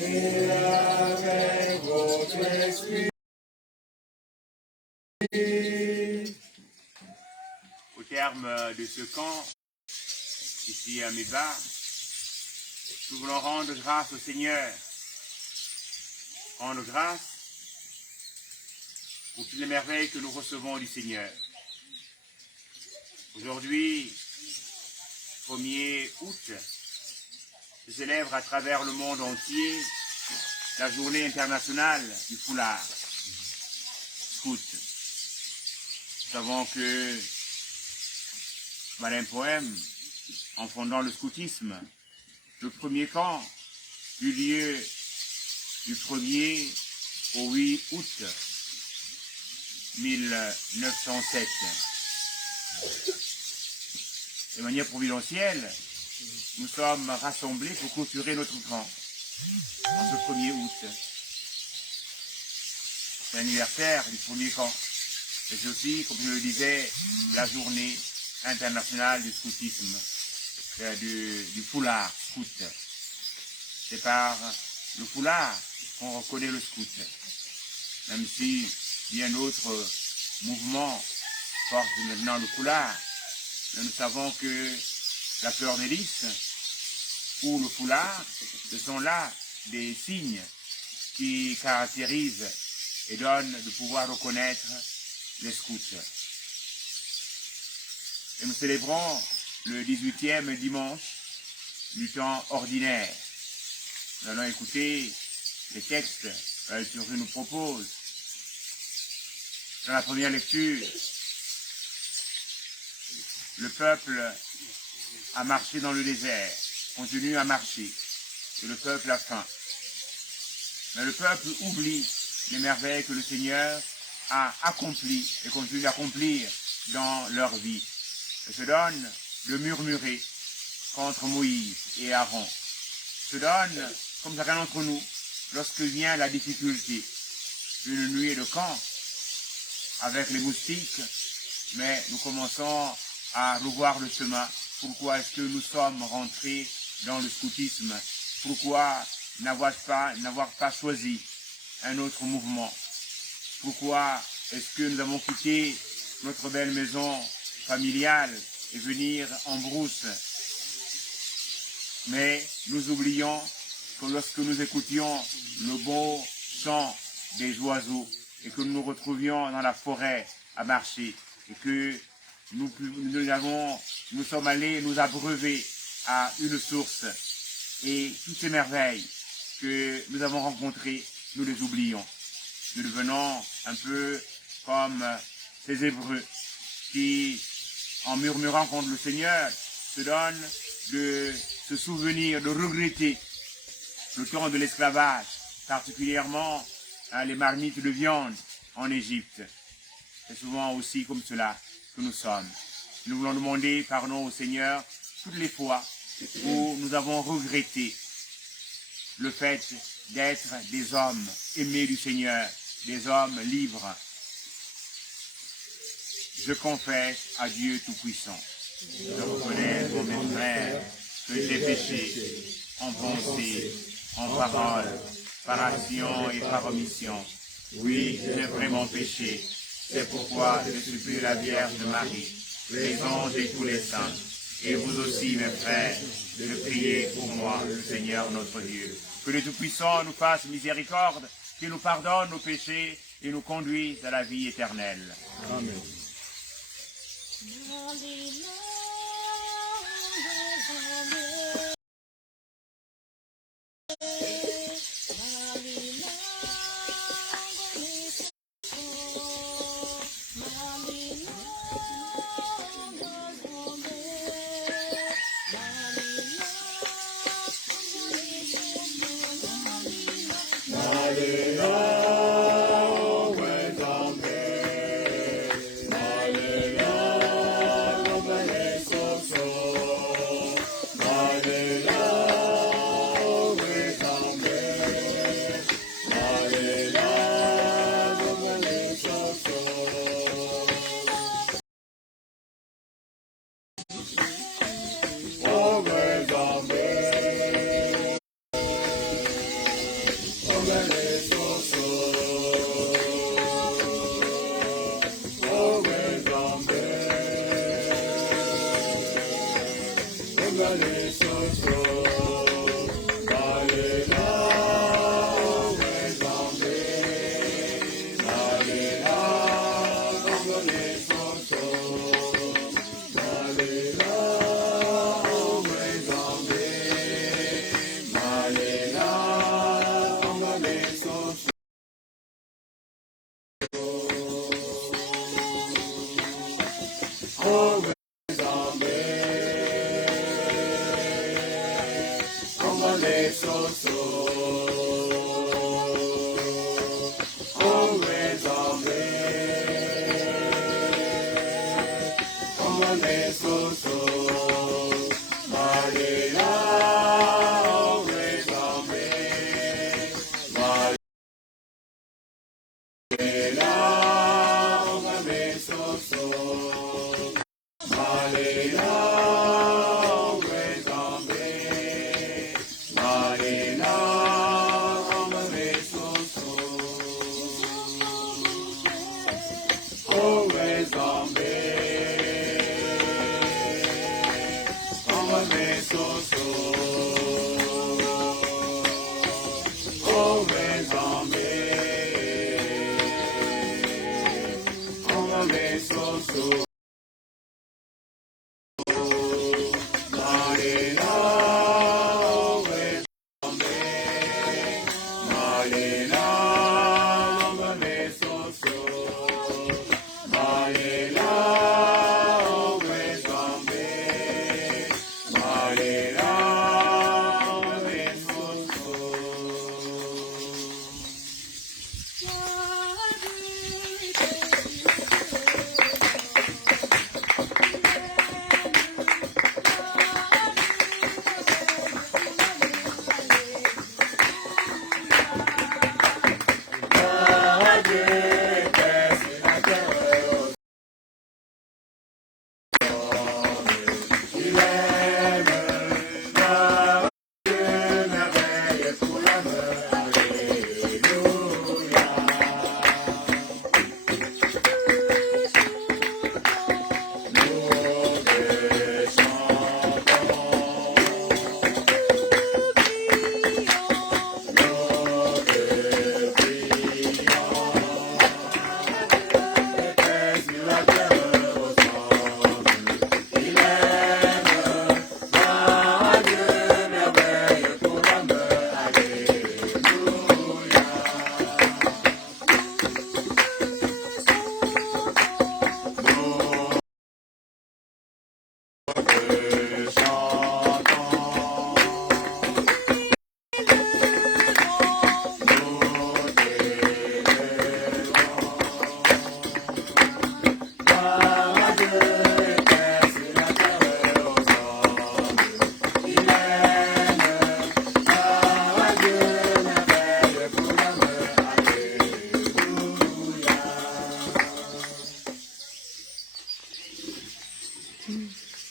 et avec votre esprit. Au terme de ce camp, ici à Méba, nous voulons rendre grâce au Seigneur. Rendre grâce pour toutes les merveilles que nous recevons du Seigneur. Aujourd'hui, 1er août, se célèbre à travers le monde entier la journée internationale du foulard, scout. Nous savons que Madame Poème, en fondant le scoutisme, le premier camp eut lieu du 1er au 8 août 1907. De manière providentielle, nous sommes rassemblés pour clôturer notre camp en ce 1er août. C'est l'anniversaire du premier camp. Et c'est aussi, comme je le disais, la journée internationale du scoutisme, du foulard scout. C'est par le foulard qu'on reconnaît le scout. Même si bien d'autres mouvements portent maintenant le foulard, mais nous savons que la fleur de lys ou le foulard, ce sont là des signes qui caractérisent et donnent de pouvoir reconnaître les scouts. Et nous célébrons le 18e dimanche du temps ordinaire. Nous allons écouter les textes que la liturgie nous propose. Dans la première lecture, le peuple a marché dans le désert, continue à marcher, et le peuple a faim. Mais le peuple oublie les merveilles que le Seigneur a accomplies et continue d'accomplir dans leur vie. Et se donne de murmurer contre Moïse et Aaron. Se donne, comme chacun d'entre nous, lorsque vient la difficulté, une nuée de camp avec les moustiques, mais nous commençons à revoir le chemin. Pourquoi est-ce que nous sommes rentrés dans le scoutisme? Pourquoi n'avoir pas choisi un autre mouvement? Pourquoi est-ce que nous avons quitté notre belle maison familiale et venir en brousse? Mais nous oublions que lorsque nous écoutions le beau chant des oiseaux et que nous nous retrouvions dans la forêt à marcher et que nous sommes allés nous abreuver à une source et toutes ces merveilles que nous avons rencontrées, nous les oublions. Nous devenons un peu comme ces Hébreux qui, en murmurant contre le Seigneur, se donnent de se souvenir, de regretter le temps de l'esclavage, particulièrement les marmites de viande en Égypte. C'est souvent aussi comme cela que nous sommes. Nous voulons demander pardon au Seigneur toutes les fois où nous avons regretté le fait d'être des hommes aimés du Seigneur, des hommes libres. Je confesse à Dieu Tout-Puissant. Je reconnais pour mes frères que j'ai péché en pensée, en parole, par action et par omission. Oui, j'ai vraiment péché. C'est pourquoi je supplie la Vierge Marie, les anges et tous les saints, et vous aussi, mes frères, de prier pour moi, le Seigneur notre Dieu. Que le Tout-Puissant nous fasse miséricorde, qu'il nous pardonne nos péchés et nous conduise à la vie éternelle. Amen.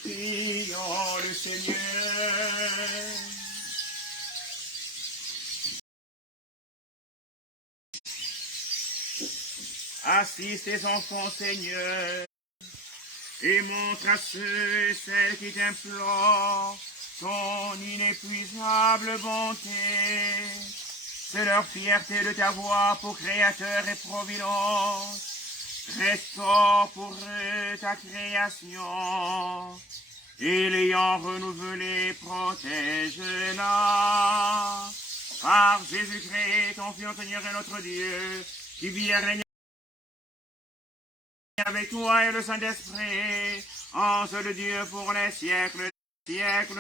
Prions le Seigneur. Assiste tes enfants, Seigneur, et montre à ceux et celles qui t'implorent ton inépuisable bonté. C'est leur fierté de t'avoir pour Créateur et Providence. Restaure pour eux ta création, et l'ayant renouvelée, protège-la. Par Jésus-Christ, ton Fils, Seigneur et notre Dieu, qui vit et règne avec toi et le Saint-Esprit, en seul Dieu pour les siècles des siècles.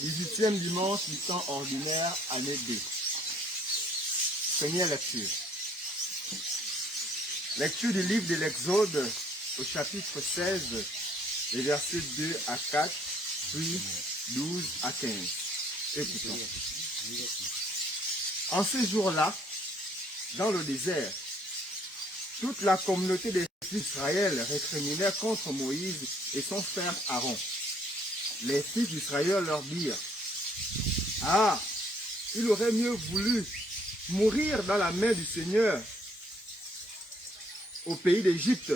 Dix-huitième dimanche du temps ordinaire, année 2. Première lecture. Lecture du livre de l'Exode au chapitre 16, les versets 2 à 4, puis 12 à 15. Écoutons. En ce jour-là, dans le désert, Toute la communauté des fils d'Israël récriminait contre Moïse et son frère Aaron. Les fils d'Israël leur dirent: Ah, il aurait mieux voulu mourir dans la main du Seigneur au pays d'Égypte,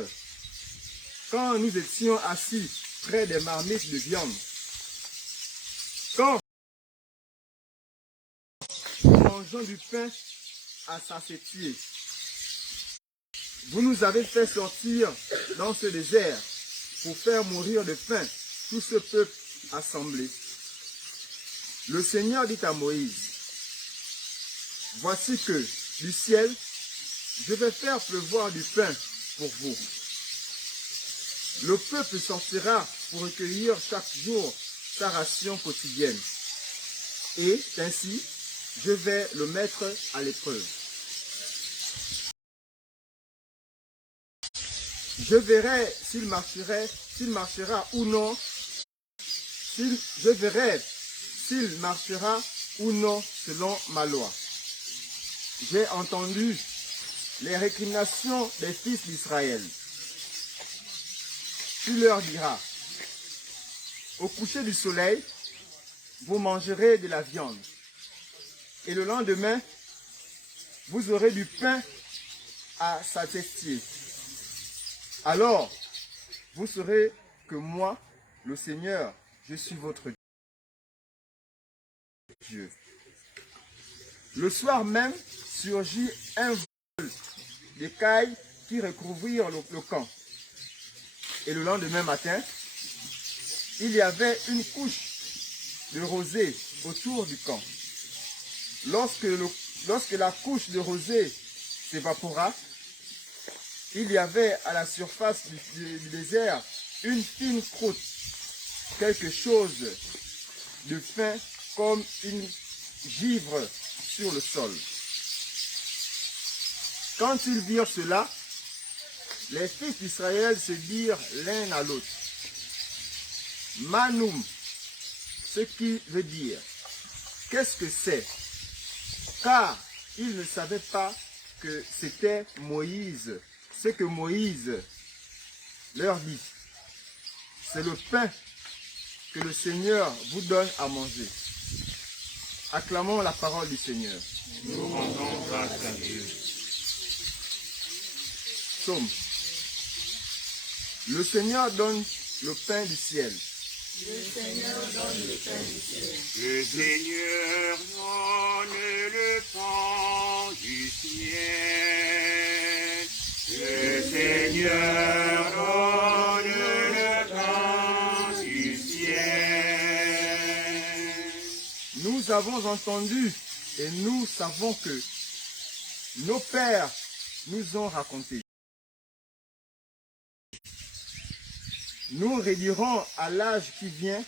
quand nous étions assis près des marmites de viande, quand nous mangeons du pain à satiété. Vous nous avez fait sortir dans ce désert pour faire mourir de faim tout ce peuple assemblé. Le Seigneur dit à Moïse: Voici que du ciel, je vais faire pleuvoir du pain pour vous. Le peuple sortira pour recueillir chaque jour sa ration quotidienne. Et ainsi, je vais le mettre à l'épreuve. Je verrai s'il marchera ou non. Je verrai s'il marchera ou non selon ma loi. J'ai entendu les récriminations des fils d'Israël. Tu leur diras: Au coucher du soleil, vous mangerez de la viande. Et le lendemain, vous aurez du pain à satiété. Alors, vous saurez que moi, le Seigneur, je suis votre Dieu. Le soir même surgit un vol d'écailles qui recouvrirent le camp. Et le lendemain matin, il y avait une couche de rosée autour du camp. Lorsque la couche de rosée s'évapora, il y avait à la surface du désert une fine croûte, quelque chose de fin comme une givre sur le sol. Quand ils virent cela, les fils d'Israël se dirent l'un à l'autre: Manum, ce qui veut dire: qu'est-ce que c'est? Car ils ne savaient pas que c'était Moïse. Ce que Moïse leur dit: c'est le pain que le Seigneur vous donne à manger. Acclamons la parole du Seigneur. Nous rendons grâce à Dieu. Psaume. Le Seigneur donne le pain du ciel. Le Seigneur donne le pain du ciel. Le Seigneur donne le pain du ciel. Le Seigneur donne le pain du ciel. Nous avons entendu et nous savons que nos pères nous ont raconté. Nous rédirons à l'âge qui vient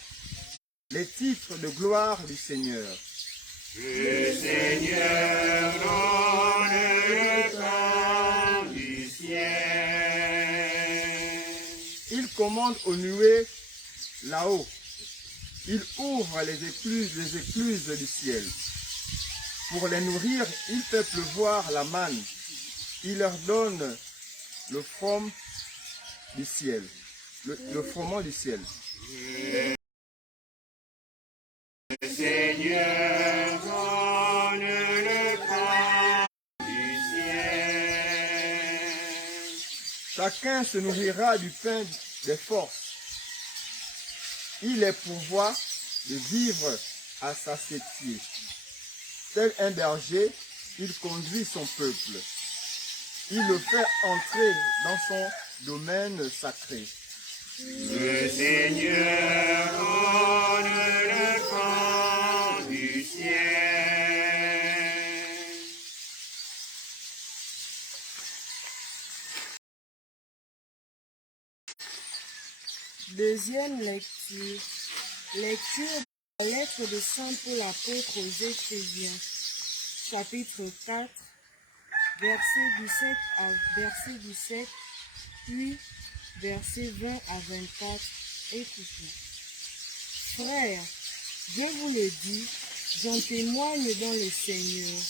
les titres de gloire du Seigneur. Le Seigneur donne le pain du ciel. Il commande aux nuées là-haut. Il ouvre les écluses du ciel. Pour les nourrir, il fait pleuvoir la manne. Il leur donne le froment du ciel. Le froment du ciel. Le Seigneur donne le pain du ciel. Chacun se nourrira du pain des forces. Il les pourvoit de vivre à satiété. Tel un berger, il conduit son peuple. Il le fait entrer dans son domaine sacré. Le Seigneur donne le pain du ciel. Deuxième lecture. Lecture de la lettre de Saint Paul apôtre aux Éphésiens, chapitre 4, verset 17, puis verset 20 à 24. Écoutez. Frères, je vous le dis, j'en témoigne dans le Seigneur.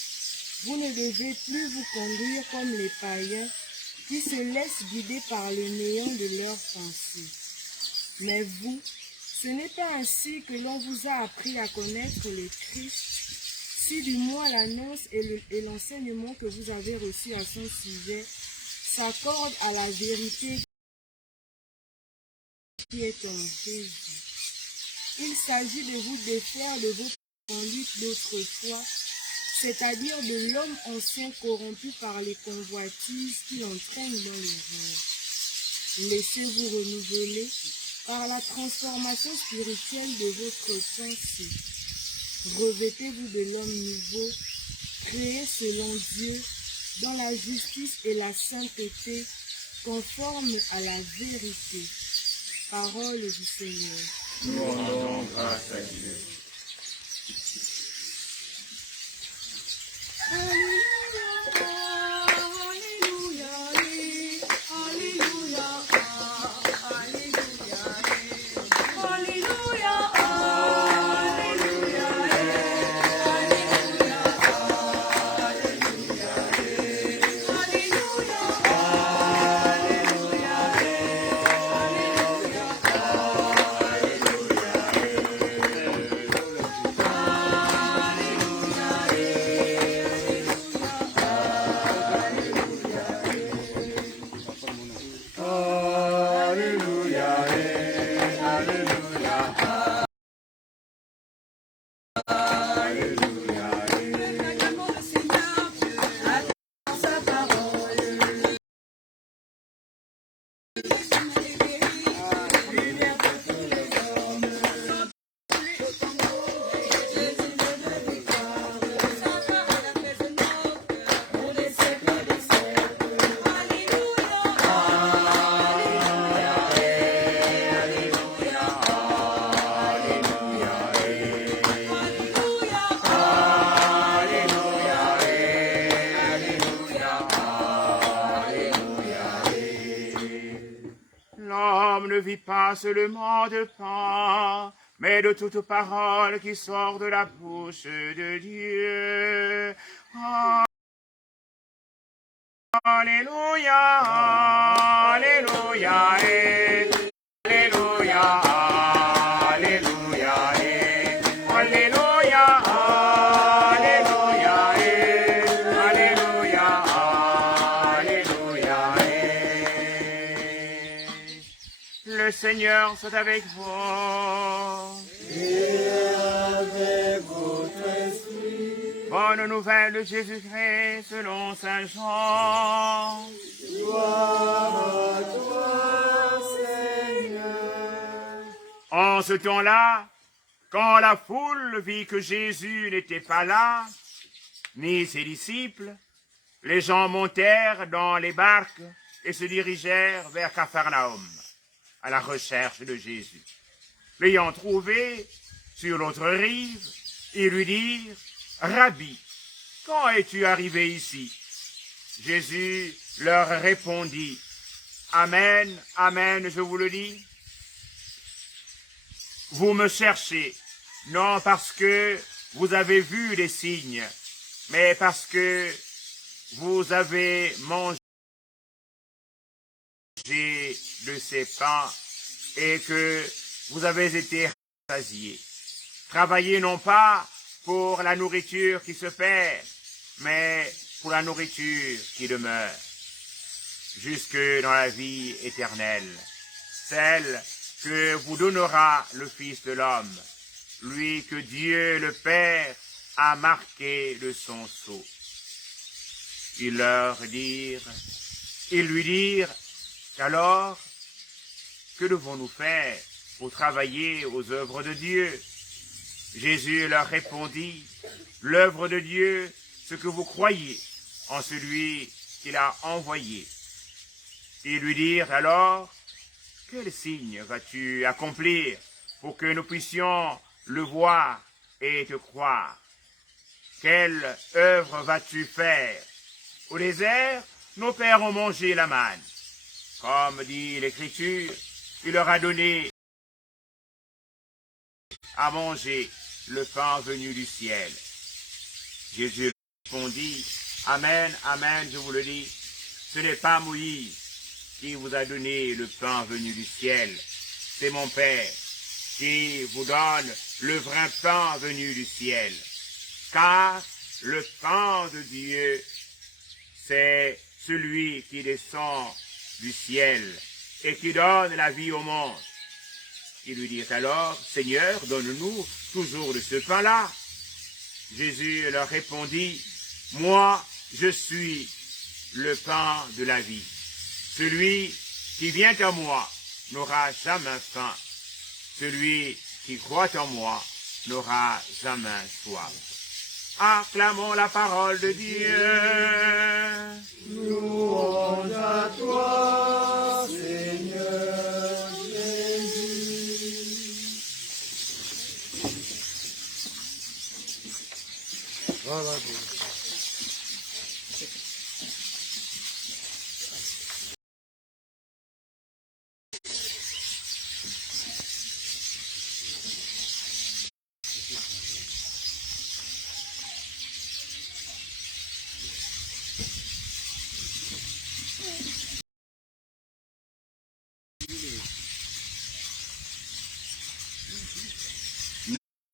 Vous ne devez plus vous conduire comme les païens qui se laissent guider par le néant de leurs pensées. Mais vous, ce n'est pas ainsi que l'on vous a appris à connaître le Christ, si du moins l'annonce et l'enseignement que vous avez reçus à son sujet s'accordent à la vérité qui est en Jésus. Il s'agit de vous défaire de vos conduites d'autrefois, c'est-à-dire de l'homme ancien corrompu par les convoitises qui l'entraînent dans l'erreur. Laissez-vous renouveler par la transformation spirituelle de votre pensée. Revêtez-vous de l'homme nouveau, créé selon Dieu, dans la justice et la sainteté, conforme à la vérité. Parole du Seigneur. Nous rendons grâce à Dieu. L'homme ne vit pas seulement de pain, mais de toute parole qui sort de la bouche de Dieu. Alléluia, Alléluia, Alléluia, Alléluia, Alléluia, Alléluia, Alléluia, Alléluia. Le Seigneur soit avec vous. Et avec votre esprit. Bonne nouvelle de Jésus-Christ selon Saint Jean. Gloire à toi, Seigneur. En ce temps-là, quand la foule vit que Jésus n'était pas là, ni ses disciples, les gens montèrent dans les barques et se dirigèrent vers Capharnaüm, à la recherche de Jésus. L'ayant trouvé sur l'autre rive, ils lui dirent, « Rabbi, quand es-tu arrivé ici ?» Jésus leur répondit, « Amen, amen, je vous le dis. Vous me cherchez, non parce que vous avez vu des signes, mais parce que vous avez mangé de ces pains et que vous avez été rassasiés. Travaillez non pas pour la nourriture qui se perd, mais pour la nourriture qui demeure, jusque dans la vie éternelle, celle que vous donnera le Fils de l'homme, lui que Dieu le Père a marqué de son sceau. » Ils lui dirent, « Alors, que devons-nous faire pour travailler aux œuvres de Dieu ?» Jésus leur répondit, « L'œuvre de Dieu, ce que vous croyez en celui qu'il a envoyé. » Ils lui dirent alors, « Quel signe vas-tu accomplir pour que nous puissions le voir et te croire? Quelle œuvre vas-tu faire? Au désert, nos pères ont mangé la manne. Comme dit l'Écriture, il leur a donné à manger le pain venu du ciel. » Jésus répondit, « Amen, amen, je vous le dis, Ce n'est pas Moïse qui vous a donné le pain venu du ciel. C'est mon Père qui vous donne le vrai pain venu du ciel. Car le pain de Dieu, c'est celui qui descend du ciel et qui donne la vie au monde. Ils lui dirent alors, Seigneur, donne-nous toujours de ce pain-là. Jésus leur répondit, moi, je suis le pain de la vie. Celui qui vient à moi n'aura jamais faim. Celui qui croit en moi n'aura jamais soif. Acclamons la parole de Dieu. Louange à toi, Seigneur Jésus. Voilà.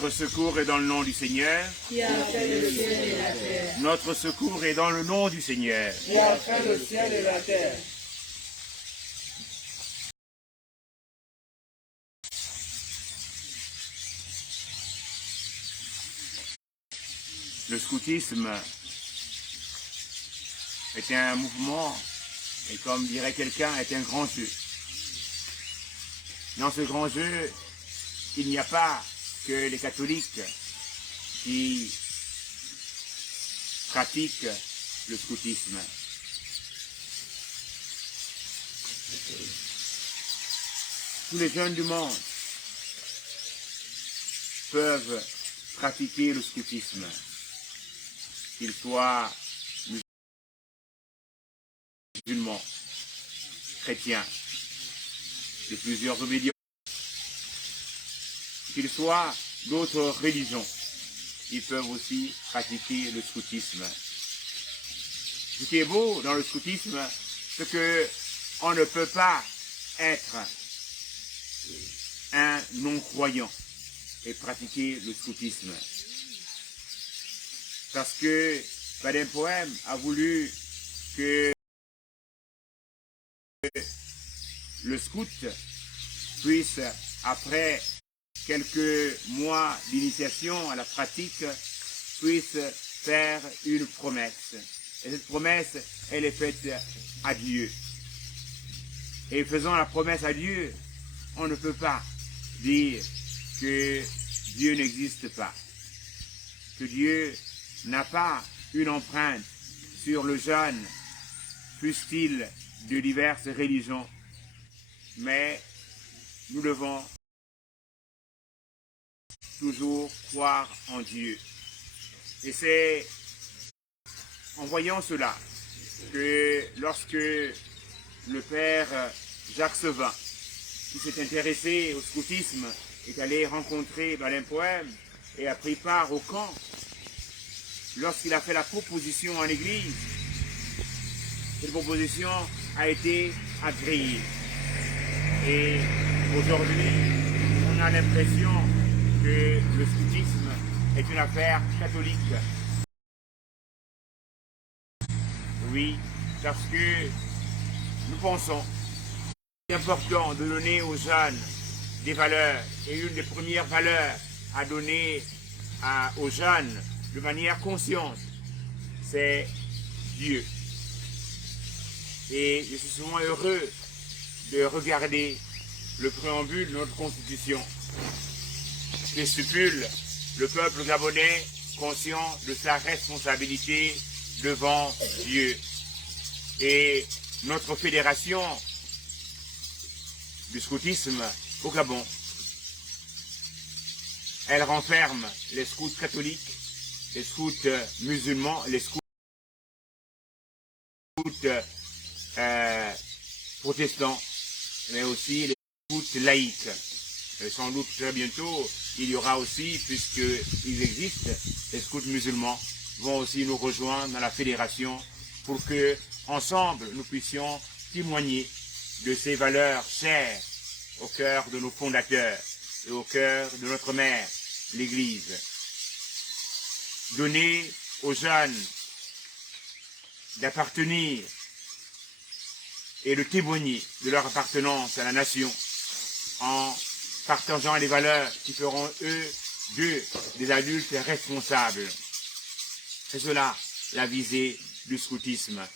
Notre secours est dans le nom du Seigneur. Qui a fait le ciel et la terre. Notre secours est dans le nom du Seigneur. Qui a fait le ciel et la terre. Le scoutisme est un mouvement, et comme dirait quelqu'un, est un grand jeu. Dans ce grand jeu, il n'y a pas que les catholiques qui pratiquent le scoutisme. Tous les jeunes du monde peuvent pratiquer le scoutisme, qu'ils soient musulmans, chrétiens, de plusieurs obédiences, qu'ils soient d'autres religions, ils peuvent aussi pratiquer le scoutisme. Ce qui est beau dans le scoutisme, c'est que on ne peut pas être un non-croyant et pratiquer le scoutisme. Parce que Baden-Powell a voulu que le scout puisse, après quelques mois d'initiation à la pratique, puisse faire une promesse. Et cette promesse, elle est faite à Dieu. Et faisant la promesse à Dieu, on ne peut pas dire que Dieu n'existe pas, que Dieu n'a pas une empreinte sur le jeune, fût-il de diverses religions, mais nous devons toujours croire en Dieu. Et c'est en voyant cela que lorsque le père Jacques Sevin, qui s'est intéressé au scoutisme, est allé rencontrer Baden-Powell et a pris part au camp, lorsqu'il a fait la proposition en église, cette proposition a été agréée. Et aujourd'hui, on a l'impression que le scoutisme est une affaire catholique. Oui, parce que nous pensons qu'il est important de donner aux jeunes des valeurs. Et une des premières valeurs à donner aux jeunes de manière consciente, c'est Dieu. Et je suis souvent heureux de regarder le préambule de notre Constitution, qui stipule le peuple gabonais conscient de sa responsabilité devant Dieu. Et notre fédération du scoutisme au Gabon, elle renferme les scouts catholiques, les scouts musulmans, les scouts protestants, mais aussi les scouts laïcs. Et sans doute très bientôt, il y aura aussi, puisqu'ils existent, les scouts musulmans vont aussi nous rejoindre dans la fédération pour que ensemble, nous puissions témoigner de ces valeurs chères au cœur de nos fondateurs et au cœur de notre mère, l'Église. Donner aux jeunes d'appartenir et de témoigner de leur appartenance à la nation en partageant les valeurs qui feront d'eux des adultes responsables. C'est cela la visée du scoutisme.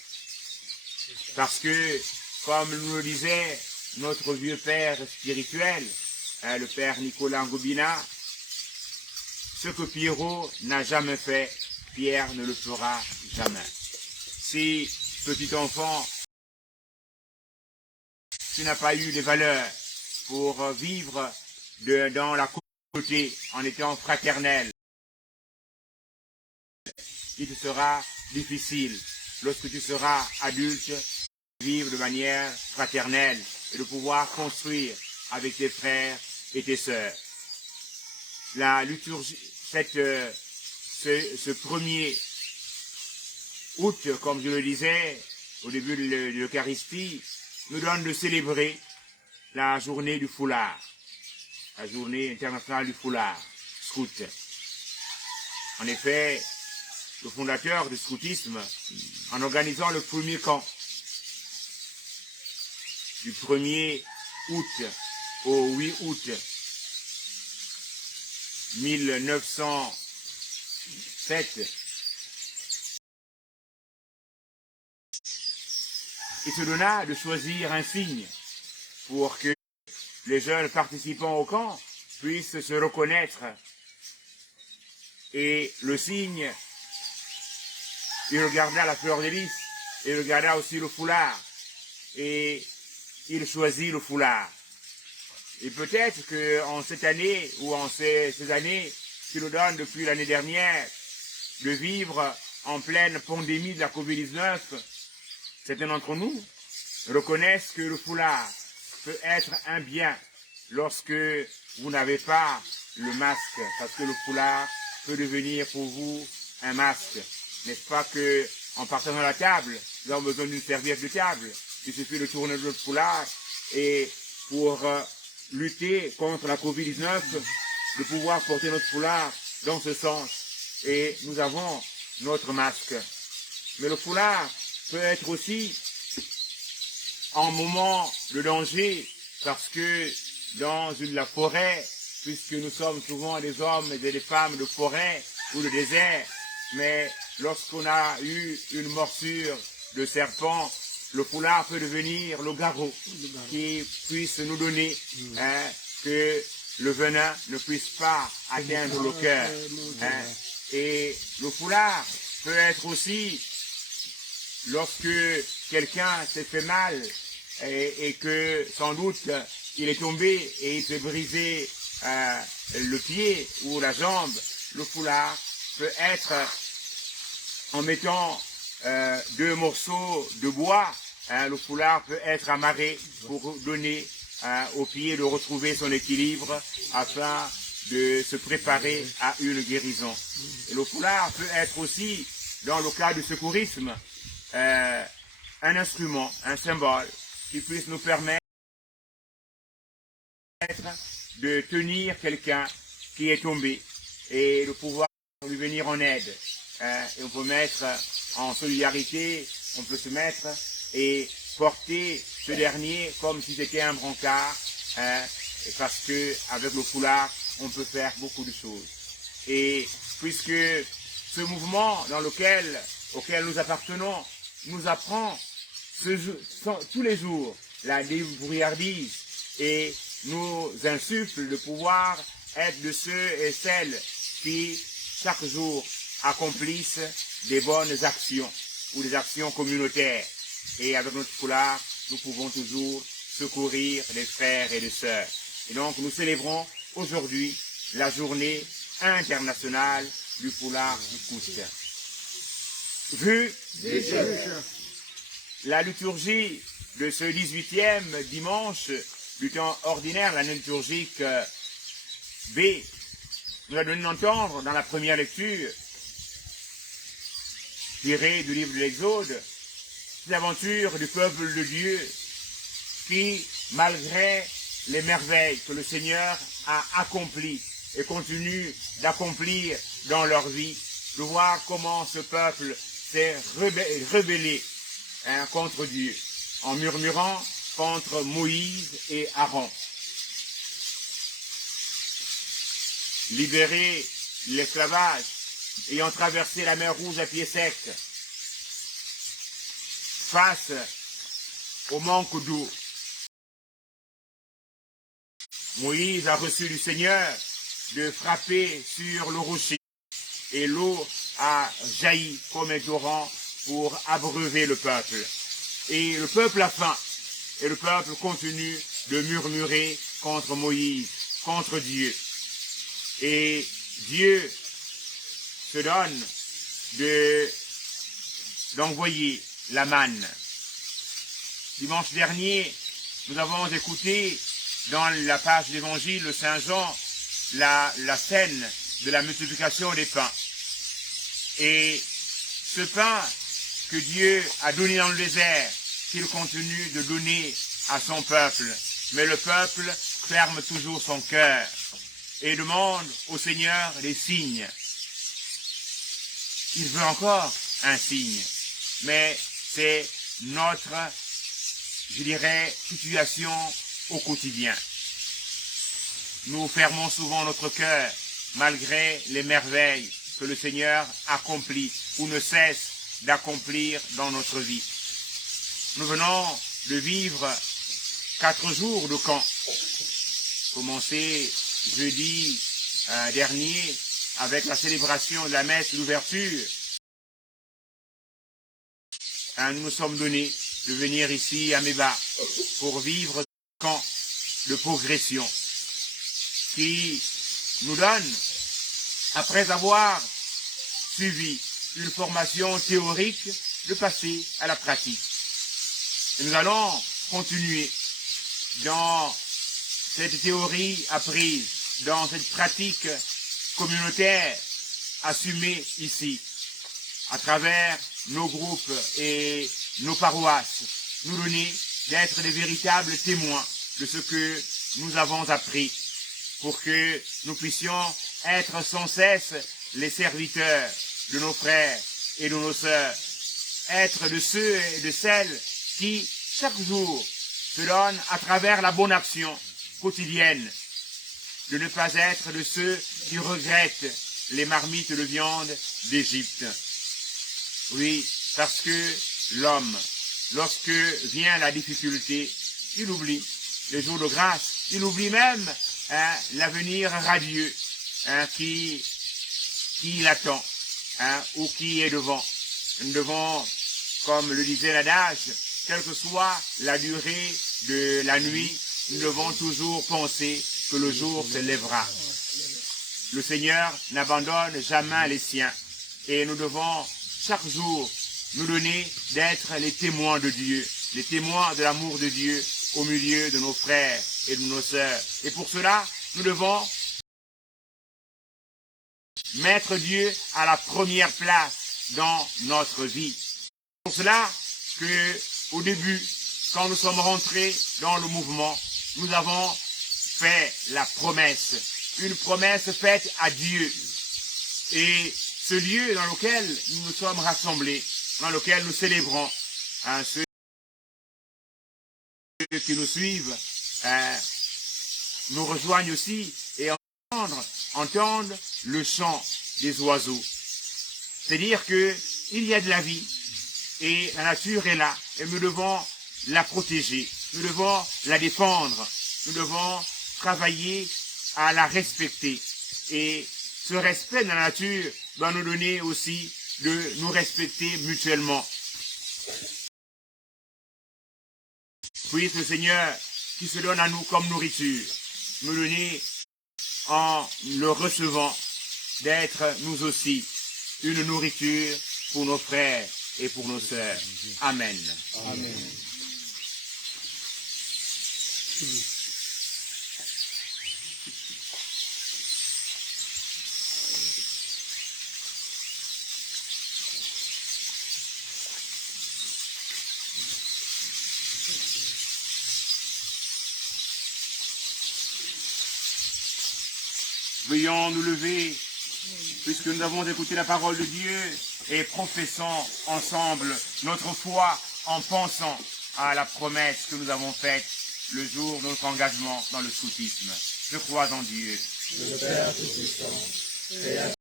Parce que, comme nous le disait notre vieux père spirituel, le père Nicolas Ngobina, ce que Pierrot n'a jamais fait, Pierre ne le fera jamais. Si, petit enfant, tu n'as pas eu des valeurs pour vivre dans la communauté en étant fraternel, il te sera difficile, lorsque tu seras adulte, de vivre de manière fraternelle et de pouvoir construire avec tes frères et tes sœurs. La liturgie, ce 1er août, comme je le disais au début de l'Eucharistie, nous donne de célébrer la journée du foulard, la journée internationale du foulard, scout. En effet, le fondateur du scoutisme, en organisant le premier camp, du 1er août au 8 août 1907, il se donna de choisir un signe pour que les jeunes participants au camp puissent se reconnaître. Et le signe, il regarda la fleur de lys, il regarda aussi le foulard, et il choisit le foulard. Et peut-être qu'en cette année, ou en ces années, qui nous donnent depuis l'année dernière, de vivre en pleine pandémie de la Covid-19, certains d'entre nous reconnaissent que le foulard peut être un bien lorsque vous n'avez pas le masque, parce que le foulard peut devenir pour vous un masque. N'est-ce pas que en partant à la table, nous avons besoin d'une serviette de table. Il suffit de tourner notre foulard et pour lutter contre la Covid-19, de pouvoir porter notre foulard dans ce sens. Et nous avons notre masque. Mais le foulard peut être aussi en moment de danger, parce que dans la forêt, puisque nous sommes souvent des hommes et des femmes de forêt ou de désert, mais lorsqu'on a eu une morsure de serpent, le foulard peut devenir le garrot qui puisse nous donner que le venin ne puisse pas atteindre le cœur. Et le foulard peut être aussi lorsque quelqu'un s'est fait mal et que sans doute il est tombé et il s'est brisé le pied ou la jambe, le foulard peut être en mettant 2 morceaux de bois, le foulard peut être amarré pour donner au pied de retrouver son équilibre afin de se préparer à une guérison. Et le foulard peut être aussi, dans le cas du secourisme, un instrument, un symbole qui puisse nous permettre de tenir quelqu'un qui est tombé et de pouvoir lui venir en aide. Et on peut mettre en solidarité, on peut se mettre et porter ce dernier comme si c'était un brancard, parce que avec le foulard, on peut faire beaucoup de choses. Et puisque ce mouvement auquel nous appartenons nous apprend tous les jours la débrouillardise et nous insuffle de pouvoir être de ceux et celles qui, chaque jour, accomplissent des bonnes actions ou des actions communautaires. Et avec notre foulard, nous pouvons toujours secourir les frères et les sœurs. Et donc, nous célébrons aujourd'hui la journée internationale du foulard du scout. Vu la liturgie de ce 18e dimanche du temps ordinaire, l'année liturgique B, nous allons entendre dans la première lecture, tirée du livre de l'Exode, cette aventure du peuple de Dieu qui, malgré les merveilles que le Seigneur a accomplies et continue d'accomplir dans leur vie, de voir comment ce peuple s'est rebellé contre Dieu, en murmurant contre Moïse et Aaron. Libérer l'esclavage, ayant traversé la mer Rouge à pied sec, face au manque d'eau, Moïse a reçu du Seigneur de frapper sur le rocher et l'eau a jailli comme un torrent pour abreuver le peuple. Et le peuple a faim et le peuple continue de murmurer contre Moïse, contre Dieu. Et Dieu se donne d'envoyer la manne. Dimanche dernier, nous avons écouté dans la page d'évangile de Saint Jean la scène de la multiplication des pains. Et ce pain que Dieu a donné dans le désert, qu'il continue de donner à son peuple. Mais le peuple ferme toujours son cœur et demande au Seigneur des signes. Il veut encore un signe, mais c'est notre, je dirais, situation au quotidien. Nous fermons souvent notre cœur malgré les merveilles que le Seigneur accomplit ou ne cesse d'accomplir dans notre vie. Nous venons de vivre 4 jours de camp, commencé jeudi dernier avec la célébration de la messe d'ouverture. Nous nous sommes donnés de venir ici à Méba pour vivre un camp de progression qui nous donne, après avoir suivi une formation théorique, de passer à la pratique. Et nous allons continuer dans cette théorie apprise, dans cette pratique communautaire assumée ici, à travers nos groupes et nos paroisses, nous donner d'être des véritables témoins de ce que nous avons appris, pour que nous puissions être sans cesse les serviteurs de nos frères et de nos sœurs, être de ceux et de celles qui, chaque jour, se donnent à travers la bonne action quotidienne, de ne pas être de ceux qui regrettent les marmites de viande d'Égypte. Oui, parce que l'homme, lorsque vient la difficulté, il oublie les jours de grâce, il oublie même l'avenir radieux qui l'attend ou qui est devant. Nous devons, comme le disait l'adage, quelle que soit la durée de la nuit, nous devons toujours penser que le jour se lèvera. Le Seigneur n'abandonne jamais les siens et nous devons chaque jour nous donner d'être les témoins de Dieu, les témoins de l'amour de Dieu au milieu de nos frères et de nos sœurs. Et pour cela, nous devons mettre Dieu à la première place dans notre vie. C'est pour cela que, au début, quand nous sommes rentrés dans le mouvement, nous avons fait la promesse, une promesse faite à Dieu. Et ce lieu dans lequel nous nous sommes rassemblés, dans lequel nous célébrons, ceux qui nous suivent, nous rejoignent aussi et entendent le chant des oiseaux. C'est-à-dire qu'il y a de la vie et la nature est là et nous devons la protéger, nous devons la défendre, nous devons travailler à la respecter. Et ce respect de la nature va nous donner aussi de nous respecter mutuellement. Puisse le Seigneur qui se donne à nous comme nourriture, nous donner en le recevant d'être nous aussi une nourriture pour nos frères et pour nos sœurs. Amen. Amen. Veuillons nous lever, puisque nous avons écouté la parole de Dieu, et professons ensemble notre foi en pensant à la promesse que nous avons faite le jour de notre engagement dans le scoutisme. Je crois en Dieu. Le Père Tout-Puissant, Créateur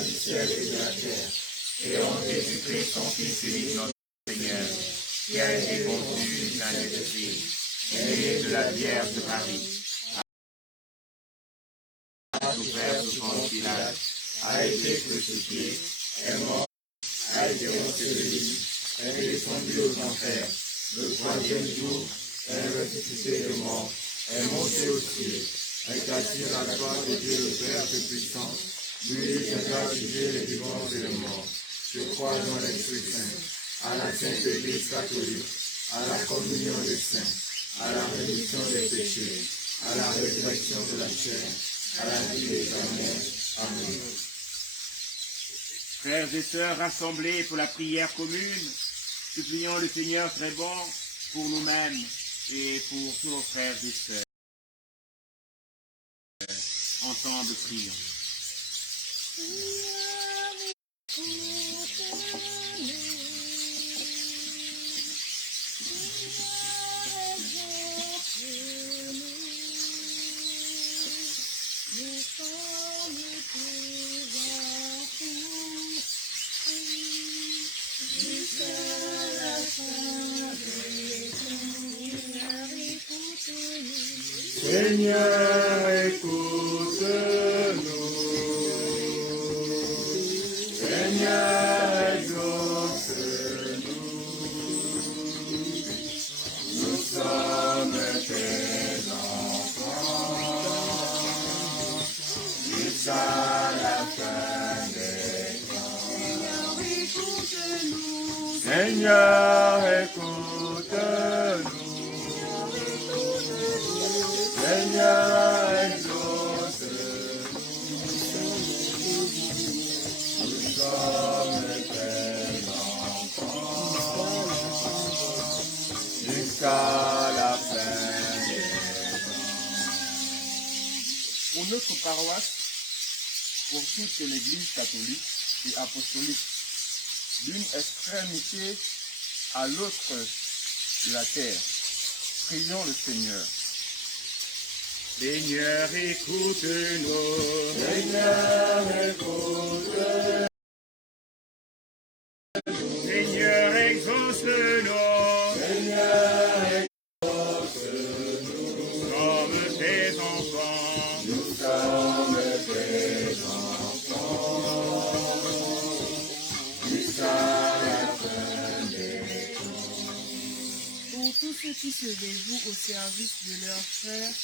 du ciel et de la terre, et en Jésus-Christ, son Fils unique, notre Seigneur, qui a été conçu du Saint-Esprit, né de la Vierge de Marie, a souffert sous Ponce Pilate, a été crucifié, est mort, a été enseveli, est descendu aux enfers, le troisième jour, est ressuscité de mort, est monté au ciel, est assis à la droite de Dieu le Père Tout-Puissant, lui viendra juger les vivants et les morts. Je crois dans l'Esprit Saint, à la Sainte Église catholique, à la communion des saints, à la rémission des péchés, à la résurrection de la chair, à la vie éternelle. Amen. Frères et sœurs rassemblés pour la prière commune, supplions le Seigneur très bon pour nous-mêmes et pour tous nos frères et sœurs. Ensemble, prions. Seigneur, écoute-nous. Seigneur, exauce-nous. Nous sommes tes enfants jusqu'à la fin des temps. Seigneur, écoute-nous. Seigneur, exauce-nous. Nous sommes tes enfants jusqu'à la fin des temps. Pour notre paroisse, pour toute l'Église catholique et apostolique, d'une extrémité à l'autre de la terre, prions le Seigneur. Seigneur, écoute-nous. Seigneur, écoute-nous. Seigneur, exauce-nous. Seigneur, exauce-nous. Nous sommes tes enfants. Nous sommes tes enfants jusqu'à la fin des temps. Pour tous ceux qui se dévouent au service de leurs frères,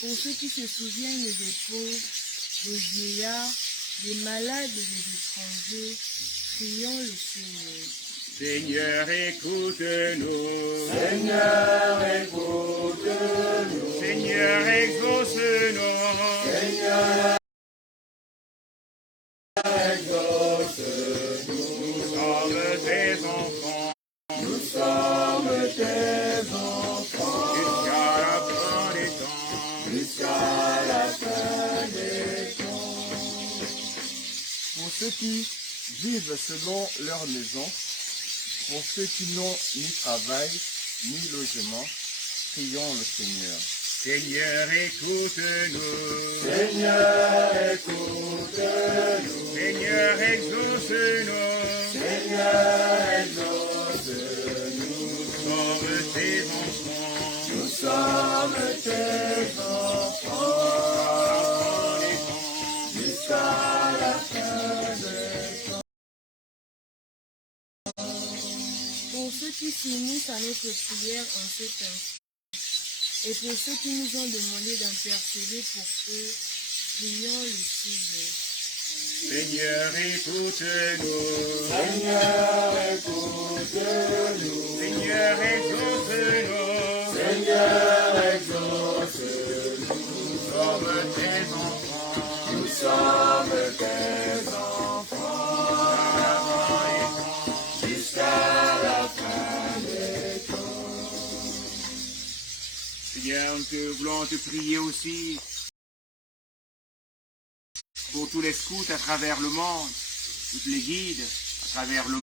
pour ceux qui se souviennent des pauvres, des vieillards, des malades et des étrangers, prions le Seigneur. Seigneur, écoute-nous. Seigneur, écoute-nous. Seigneur, exauce-nous. Seigneur, exauce-nous. Nous sommes tes enfants. Nous sommes tes enfants Jusqu'à la fin des temps. jusqu'à la fin des temps. Pour ceux qui vivent selon leur maison, pour ceux qui n'ont ni travail, ni logement, prions le Seigneur. Seigneur, écoute-nous. Seigneur, écoute-nous. Seigneur, exauce-nous. Seigneur, exauce-nous. Nous sommes tes enfants. Nous sommes tes enfants jusqu'à la fin des temps. Pour ceux qui s'unissent à notre prière en cet instant, et pour ceux qui nous ont demandé d'intercéder pour eux, prions le Seigneur. Seigneur, écoute-nous. Seigneur, écoute-nous. Seigneur, exauce-nous. Seigneur, exauce-nous. Nous sommes tes enfants. Nous sommes tes enfants jusqu'à la fin des temps. Seigneur, nous voulons te prier aussi tous les scouts à travers le monde, toutes les guides à travers le monde.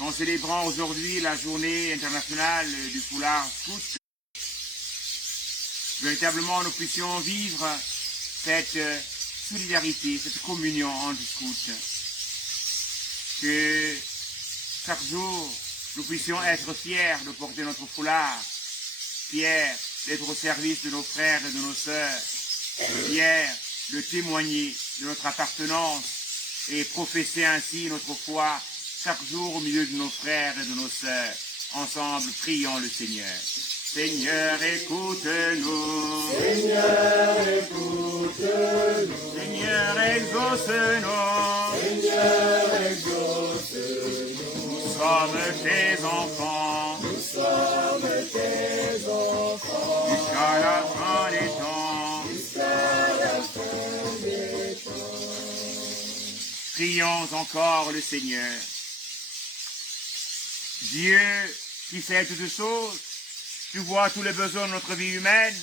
En célébrant aujourd'hui la journée internationale du foulard scout, véritablement nous puissions vivre cette solidarité, cette communion entre scouts. Que chaque jour, nous puissions être fiers de porter notre foulard, fiers d'être au service de nos frères et de nos sœurs, fiers de témoigner de notre appartenance et professer ainsi notre foi chaque jour au milieu de nos frères et de nos sœurs. Ensemble, prions le Seigneur. Seigneur, écoute-nous. Seigneur, écoute-nous. Seigneur, exauce-nous. Seigneur, exauce-nous. Nous sommes tes enfants. Nous sommes tes enfants. Jusqu'à la fin des temps. Jusqu'à la fin des temps. Prions encore le Seigneur. Dieu qui fait toutes choses, tu vois tous les besoins de notre vie humaine,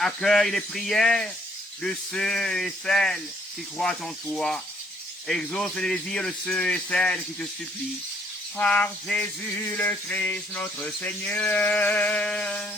accueille les prières de ceux et celles qui croient en toi, exauce les désirs de ceux et celles qui te supplient. Par Jésus le Christ, notre Seigneur.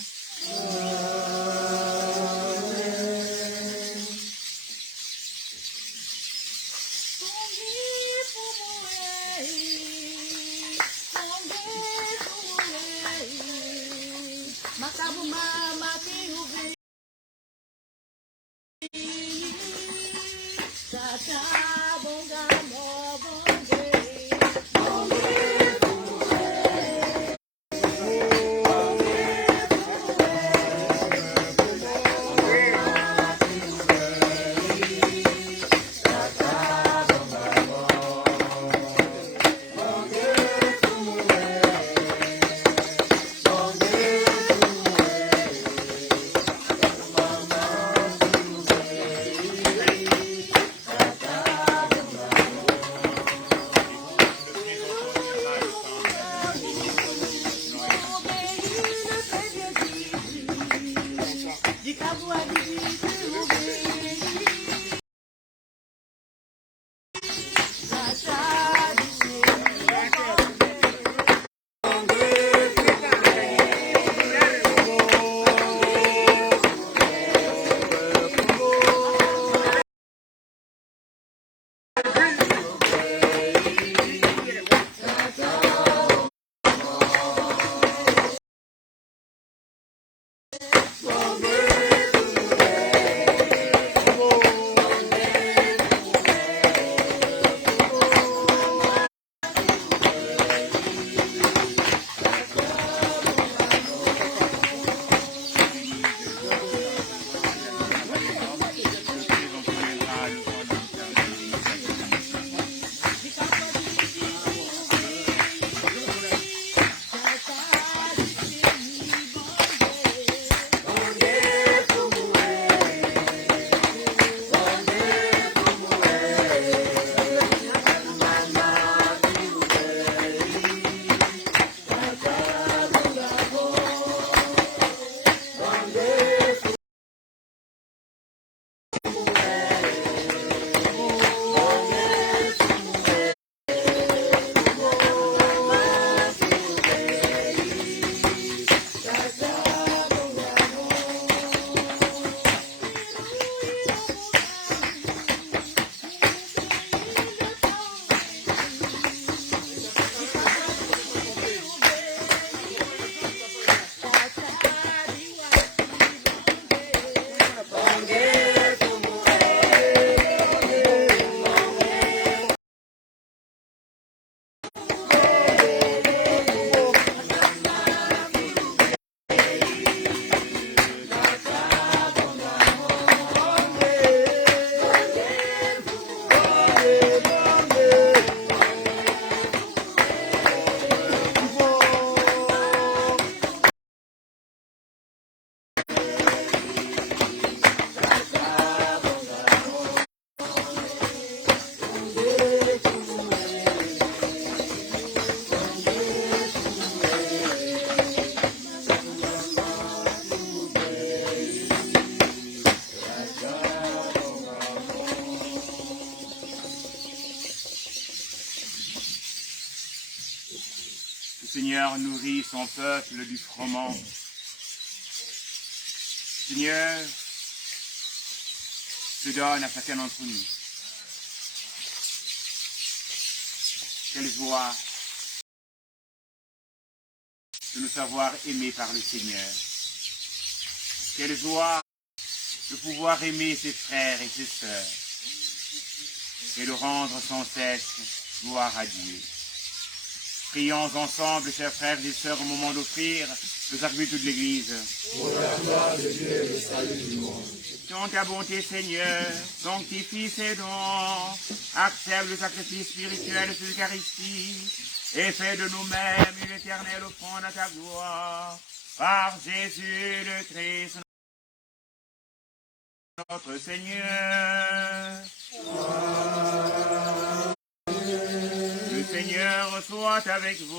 Seigneur nourrit son peuple du froment. Seigneur se donne à chacun d'entre nous. Quelle joie de nous savoir aimés par le Seigneur. Quelle joie de pouvoir aimer ses frères et ses sœurs et de rendre sans cesse gloire à Dieu. Prions ensemble, chers frères et sœurs, au moment d'offrir le sacrifice de l'Église. Pour la gloire de Dieu et le salut du monde. Dans ta bonté, Seigneur, sanctifie ces dons, accepte le sacrifice spirituel de l'Eucharistie et fais de nous-mêmes une éternelle offrande à ta gloire. Par Jésus le Christ, notre Seigneur. Le Seigneur soit avec vous.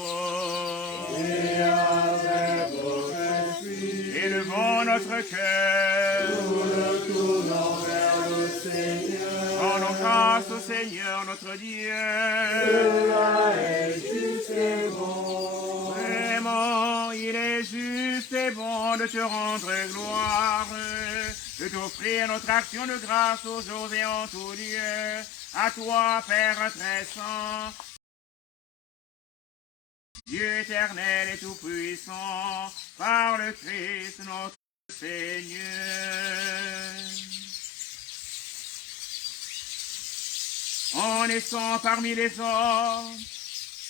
Et avec votre esprit, Élevons notre cœur. nous le tournons vers le Seigneur. Rendons grâce au Seigneur notre Dieu. Cela est juste et bon. Vraiment, il est juste et bon de te rendre gloire, de t'offrir notre action de grâce aux jours et en tout lieu. À toi, Père très saint, Dieu éternel et tout-puissant, par le Christ notre Seigneur. En naissant parmi les hommes,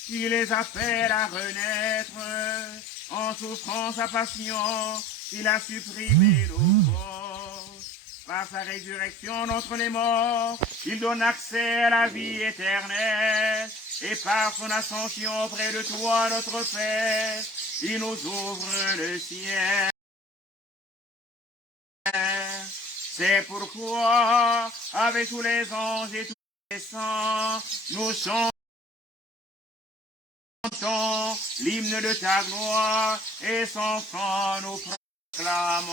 il les appelle à renaître. En souffrant sa passion, il a supprimé nos fautes. Par sa résurrection d'entre les morts, il donne accès à la vie éternelle. Et par son ascension auprès de toi, notre Père, il nous ouvre le ciel. C'est pourquoi, avec tous les anges et tous les saints, nous chantons l'hymne de ta gloire et sans fin nous proclamons.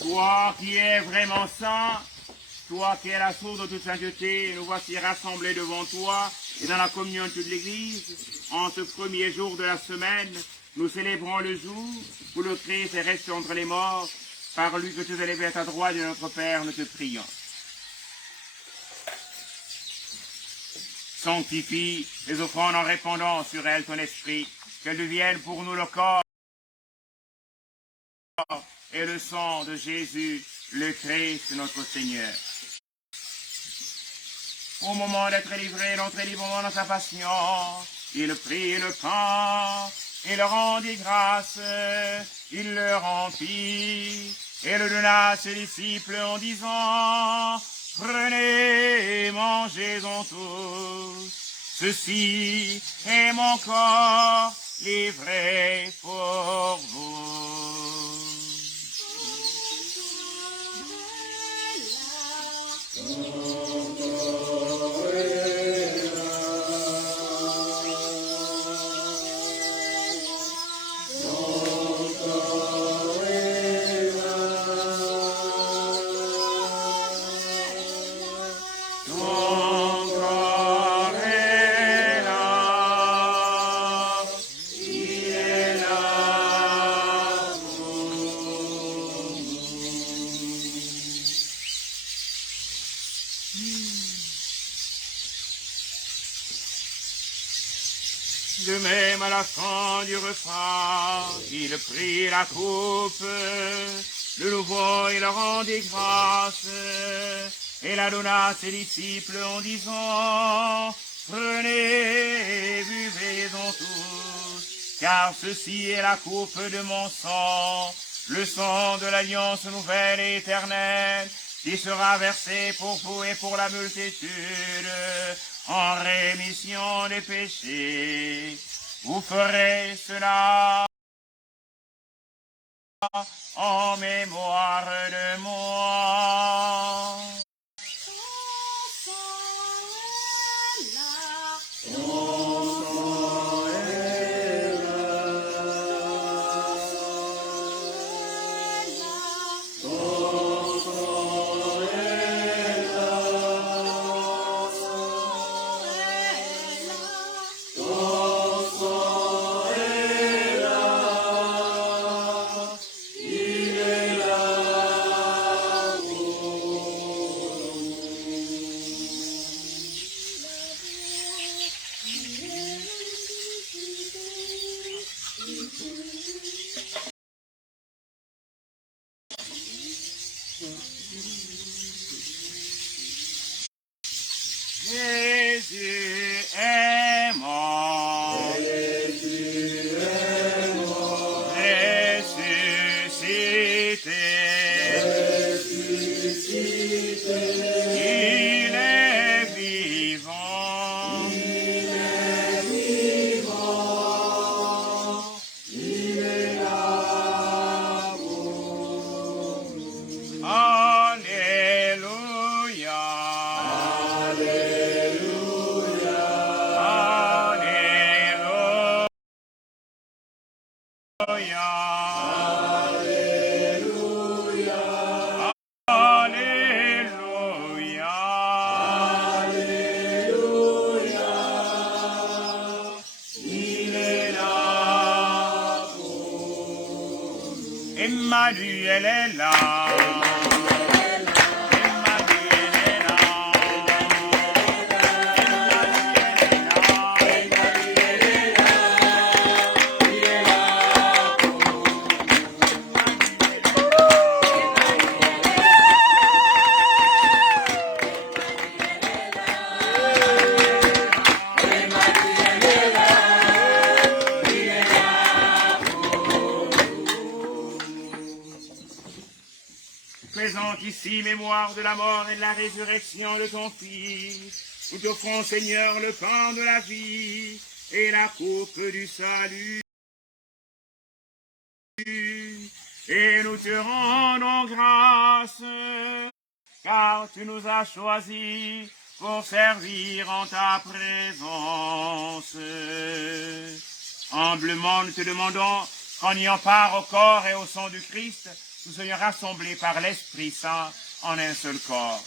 Toi qui es vraiment saint, toi qui es la source de toute sainteté, nous voici rassemblés devant toi et dans la communion de toute l'Église. En ce premier jour de la semaine, nous célébrons le jour où le Christ est resté entre les morts. Par lui que tu es élevé à ta droite de notre Père, nous te prions. Sanctifie les offrandes en répandant sur elles ton esprit, qu'elles deviennent pour nous le corps et le sang de Jésus, le Christ, notre Seigneur. Au moment d'être livré, d'entrer librement dans sa passion, il prit le pain, il rendit grâce, il le remplit, et le donna à ses disciples en disant, Prenez, mangez-en tous. Ceci est mon corps livré pour vous. Ton corps est là, il est là pour nous. De même à la fin du repas, il prit la coupe, de nouveau il rendit grâce, et la donna à ses disciples en disant, prenez et buvez-en tous, car ceci est la coupe de mon sang, le sang de l'alliance nouvelle et éternelle, qui sera versé pour vous et pour la multitude, en rémission des péchés. Vous ferez cela en mémoire de moi. Jésus est mort. Jésus est mort. Ressuscité. Ressuscité. Il est vivant. Il est vivant. Il est là pour nous. Alléluia. Emmanuel est là. Emmanuel est là. Présente ici mémoire de la mort et de la résurrection de ton Fils. Nous t'offrons, Seigneur, le pain de la vie et la coupe du salut. Et nous te rendons grâce, car tu nous as choisis pour servir en ta présence. Humblement, nous te demandons qu'en ayant part au corps et au sang du Christ, nous soyons rassemblés par l'Esprit Saint en un seul corps.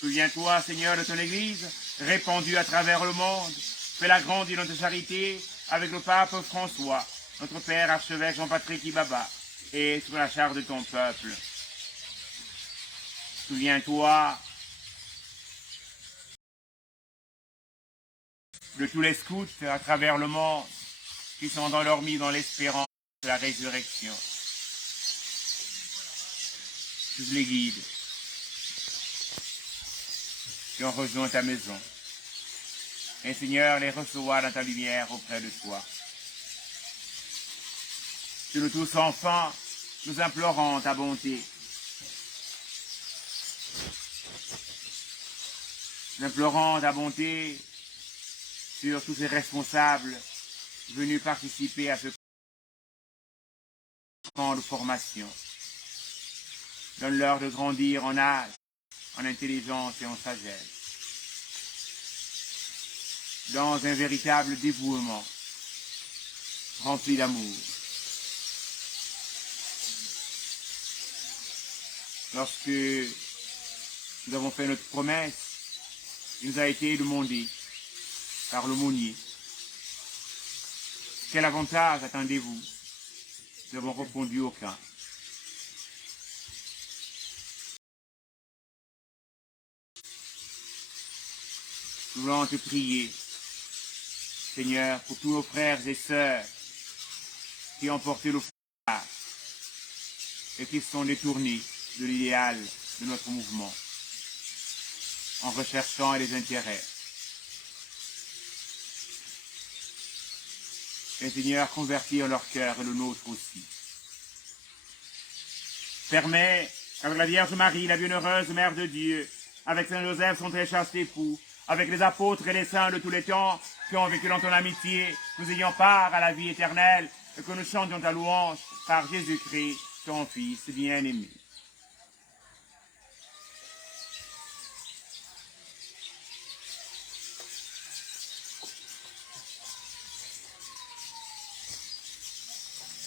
Souviens-toi, Seigneur, de ton Église, répandue à travers le monde. Fais-la grandir dans ta charité avec le pape François, notre Père archevêque Jean-Patrick Ibaba, et sous la charge de ton peuple. Souviens-toi de tous les scouts à travers le monde qui sont endormis dans l'espérance de la résurrection. Tu les guides, qui ont rejoint ta maison. Et Seigneur, les reçois dans ta lumière auprès de toi. Que nous tous enfants, nous implorons ta bonté. Nous implorons ta bonté sur tous ces responsables venus participer à ce camp de formation. Donne-leur de grandir en âge, en intelligence et en sagesse, dans un véritable dévouement, rempli d'amour. Lorsque nous avons fait notre promesse, il nous a été demandé par l'aumônier: quel avantage attendez-vous? Nous avons répondu: aucun. Nous voulons te prier, Seigneur, pour tous nos frères et sœurs qui ont porté le foulard et qui se sont détournés de l'idéal de notre mouvement en recherchant les intérêts. Et Seigneur, convertis en leur cœur et le nôtre aussi. Permets avec la Vierge Marie, la bienheureuse Mère de Dieu, avec Saint Joseph, son très chaste époux, avec les apôtres et les saints de tous les temps qui ont vécu dans ton amitié, nous ayons part à la vie éternelle et que nous chantions ta louange par Jésus-Christ, ton Fils bien-aimé.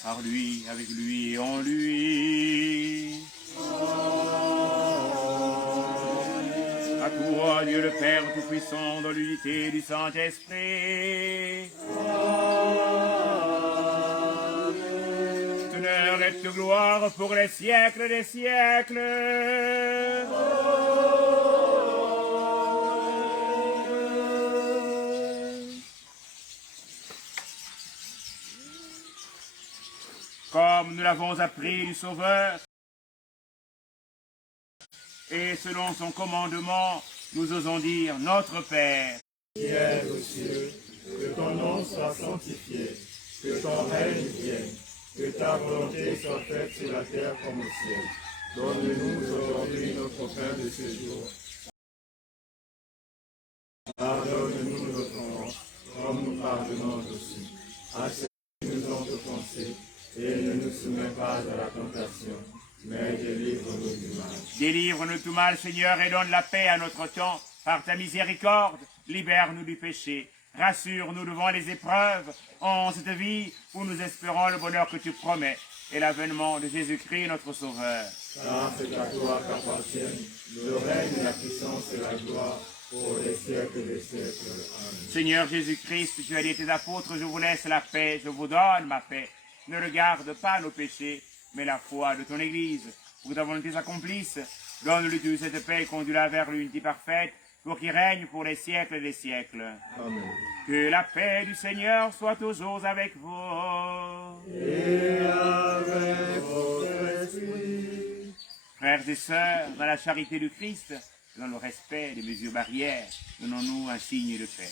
Par lui, avec lui et en lui. À toi, Dieu le Père Tout-Puissant, dans l'unité du Saint-Esprit. Honneur et de gloire pour les siècles des siècles. Comme nous l'avons appris du Sauveur, et selon son commandement, nous osons dire: Notre Père, qui es aux cieux, que ton nom soit sanctifié, que ton règne vienne, que ta volonté soit faite sur la terre comme au ciel. Donne-nous aujourd'hui notre pain de ce jour. Pardonne-nous nos offenses, comme nous pardonnons aussi à ceux qui nous ont offensés, et ne nous soumets pas à la tentation, mais délivre-nous du mal. délivre-nous de tout mal, Seigneur, et donne la paix à notre temps. Par ta miséricorde, libère-nous du péché. Rassure-nous devant les épreuves, en cette vie où nous espérons le bonheur que tu promets et l'avènement de Jésus-Christ, notre Sauveur. Car c'est à toi qu'appartiennent le règne, la puissance et la gloire pour les siècles des siècles. Amen. Seigneur Jésus-Christ, tu as dit à tes apôtres: je vous laisse la paix, je vous donne ma paix. Ne regarde pas nos péchés, mais la foi de ton Église. Pour que ta volonté s'accomplisse, donne-lui toute cette paix et conduis-la vers l'unité parfaite, pour qu'il règne pour les siècles des siècles. Amen. Que la paix du Seigneur soit toujours avec vous. Et avec votre esprit. Frères et sœurs, dans la charité du Christ, dans le respect des mesures barrières, donnons-nous un signe de paix.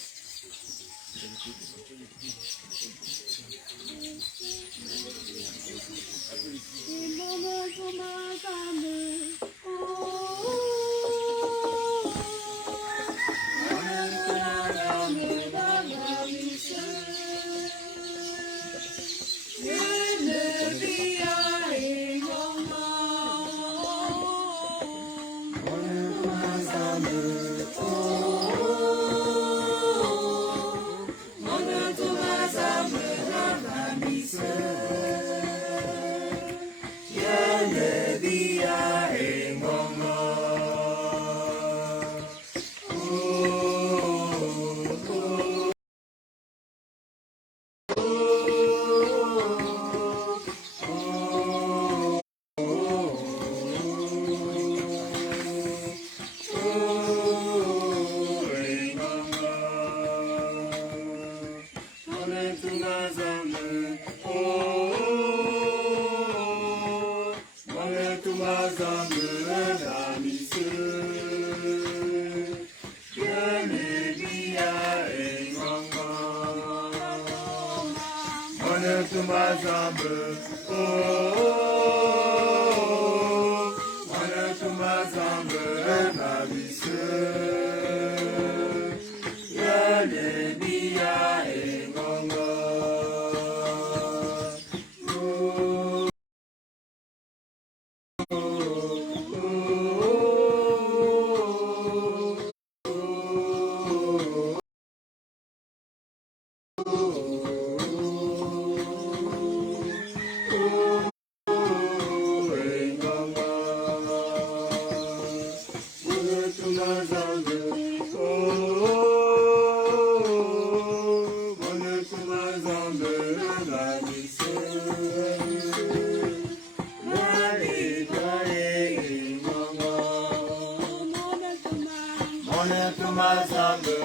tumazambe,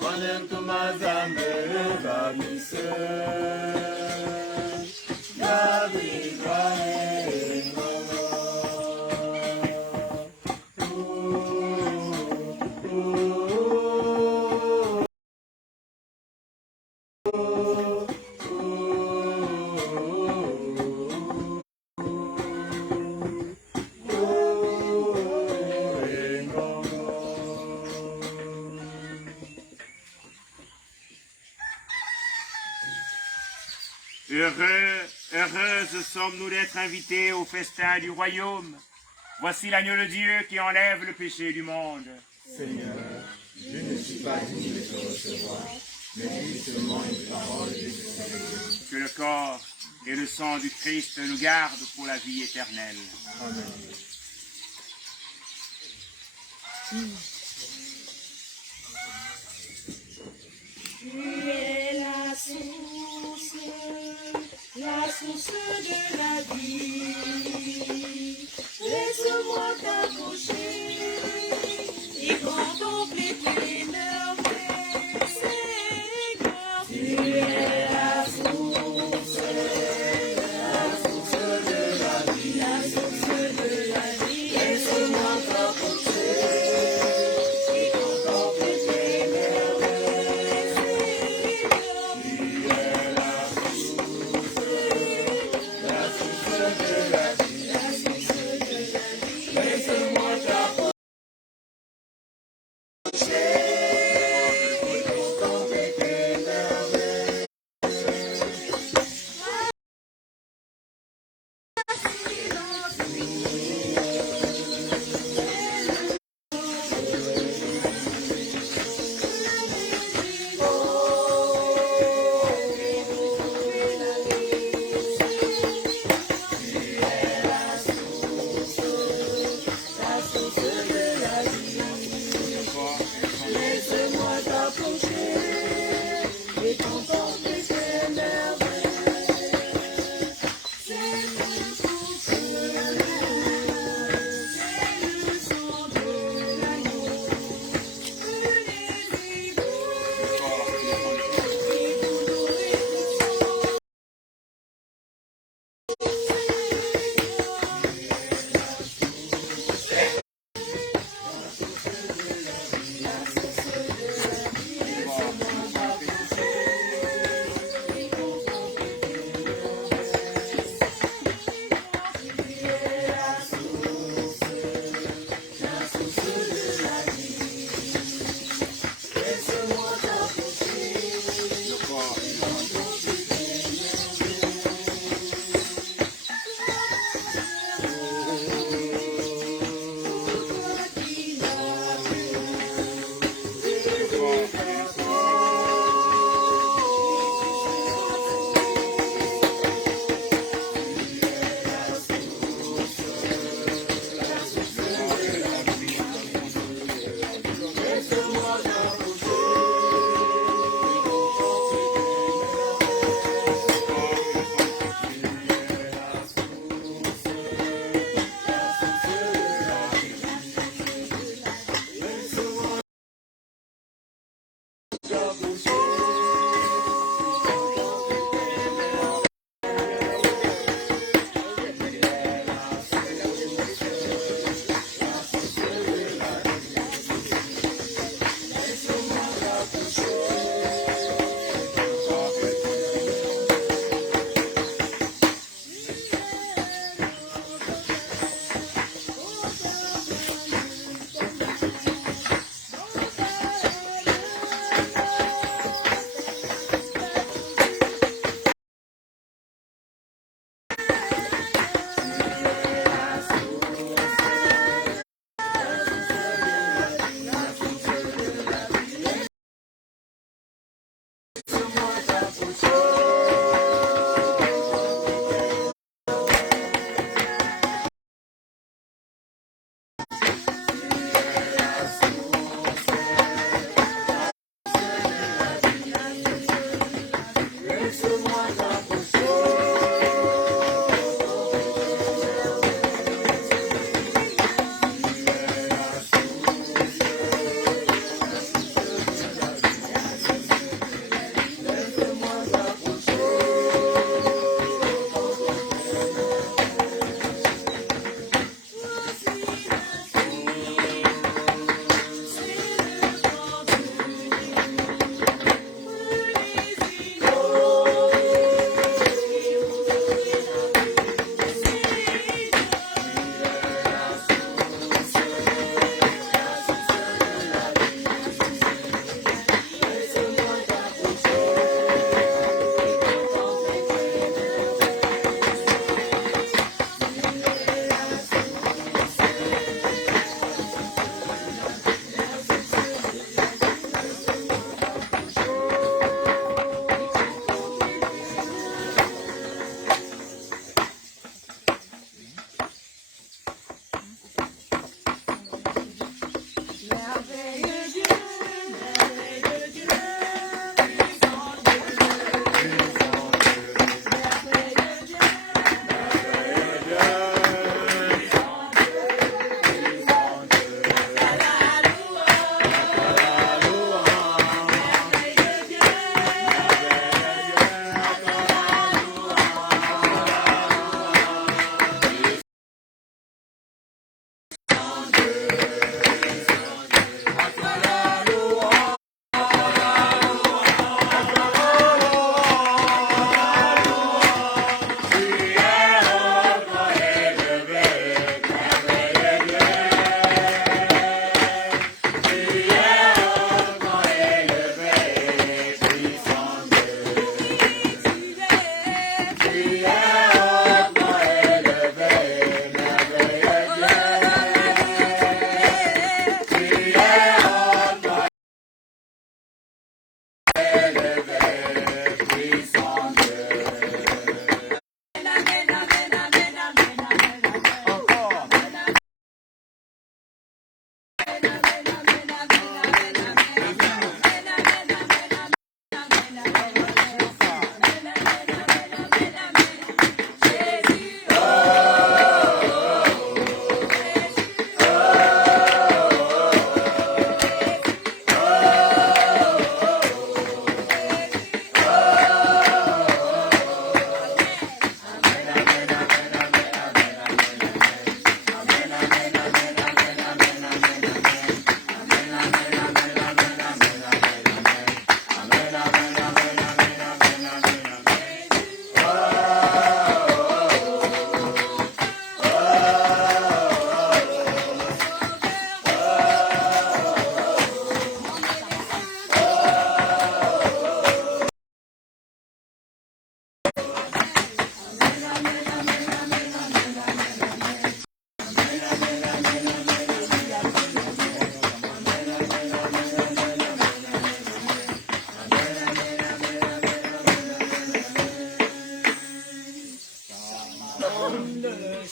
manem tumazambe, babise, Heureuses sommes-nous d'être invités au festin du royaume. Voici l'agneau de Dieu qui enlève le péché du monde. Seigneur, je ne suis pas digne de te recevoir, mais dis seulement une parole et je serai. Que le corps et le sang du Christ nous gardent pour la vie éternelle. Amen. Tu es la source de la vie. Laisse-moi t'approcher et contempler tes merveilles, Seigneur. Tu es la source de la vie, la source de la vie. Laisse-moi t'approcher et contempler tes merveilles, Seigneur. Tu es la source de la vie, la source de la vie. Laisse-moi t'approcher et contempler tes merveilles. Laisse-moi t'approcher et contempler tes merveilles. C'est le souffle, c'est le sang de l'agneau. Venez-y,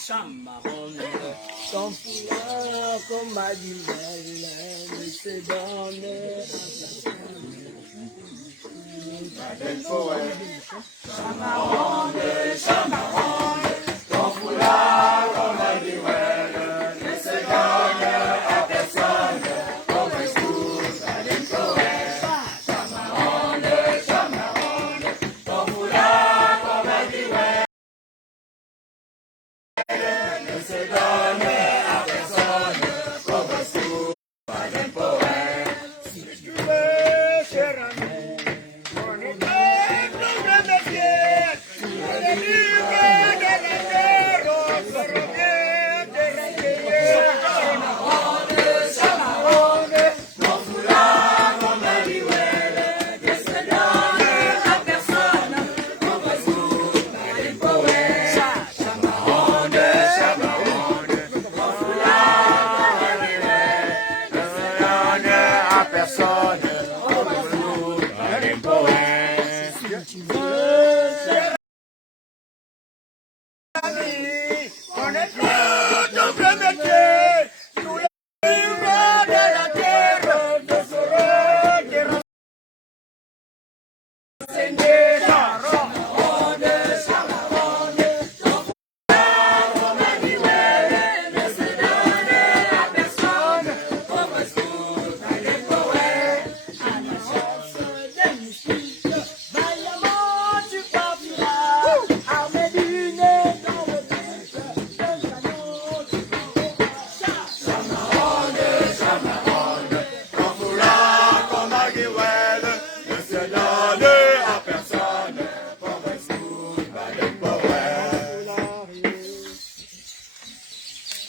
Chamaronde, ton foulard comme a dit Melle, se donne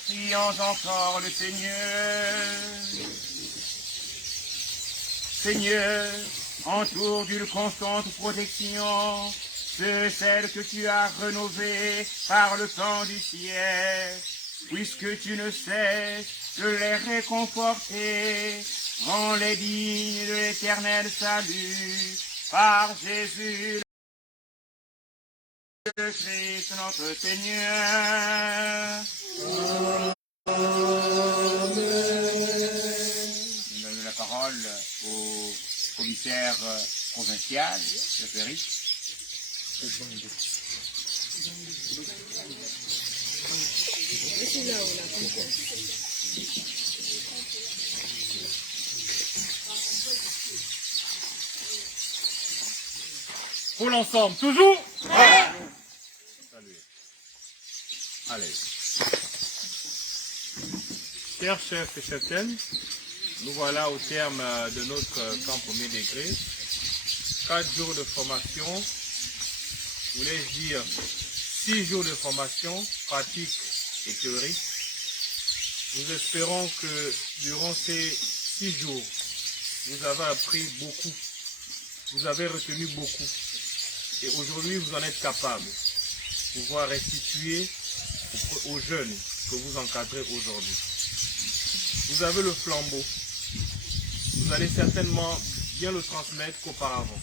Prions encore le Seigneur. Seigneur, entoure d'une constante protection celles que tu as rénovées par le temps du ciel, puisque tu ne cesses de les réconforter. Rends-les dignes de l'éternel salut par Jésus le Christ notre Seigneur. Nous donnons la parole au commissaire provincial, le Péry. Pour l'ensemble, toujours. Salut. Allez. Chers chefs et cheftaines, nous voilà au terme de notre camp premier degré. 4 jours de formation, voulais-je dire 6 jours de formation, pratique et théorique. Nous espérons que durant ces 6 jours, vous avez appris beaucoup, vous avez retenu beaucoup. Et aujourd'hui, vous en êtes capable de pouvoir restituer aux jeunes que vous encadrez aujourd'hui. Vous avez le flambeau. Vous allez certainement bien le transmettre qu'auparavant.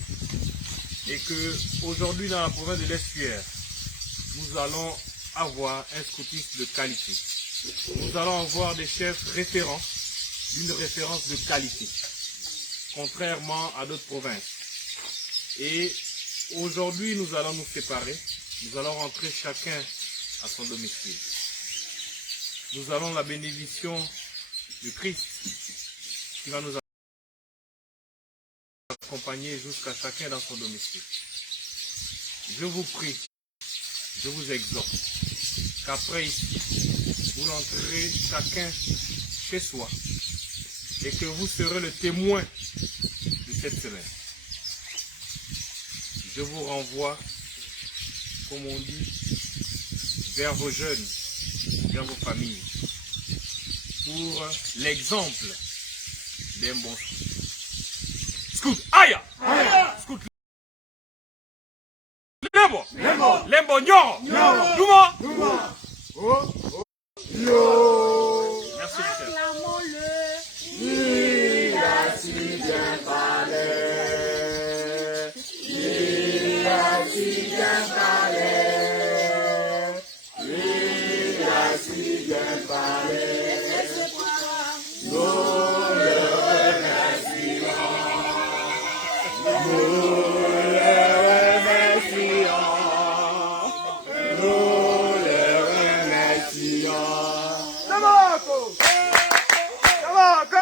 Et que aujourd'hui, dans la province de l'Estuaire, nous allons avoir un scoutisme de qualité. Nous allons avoir des chefs référents, d'une référence de qualité, contrairement à d'autres provinces. Et aujourd'hui, nous allons nous séparer. Nous allons rentrer chacun à son domicile. Nous allons la bénédiction du Christ qui va nous accompagner jusqu'à chacun dans son domicile. Je vous prie, je vous exhorte qu'après ici, vous rentrerez chacun chez soi et que vous serez le témoin de cette semaine. Je vous renvoie, comme on dit, vers vos jeunes, vers vos familles, pour l'exemple d'un bon scout. Scout, aïe! Scout, lembo! Lembo, nyoro! Duma! Merci, chef. Il a si bien parlé. Il a si bien parlé. bien parlé. Nous le remercions. Nous le remercions. Nous le remercions. Tamako! Tamako!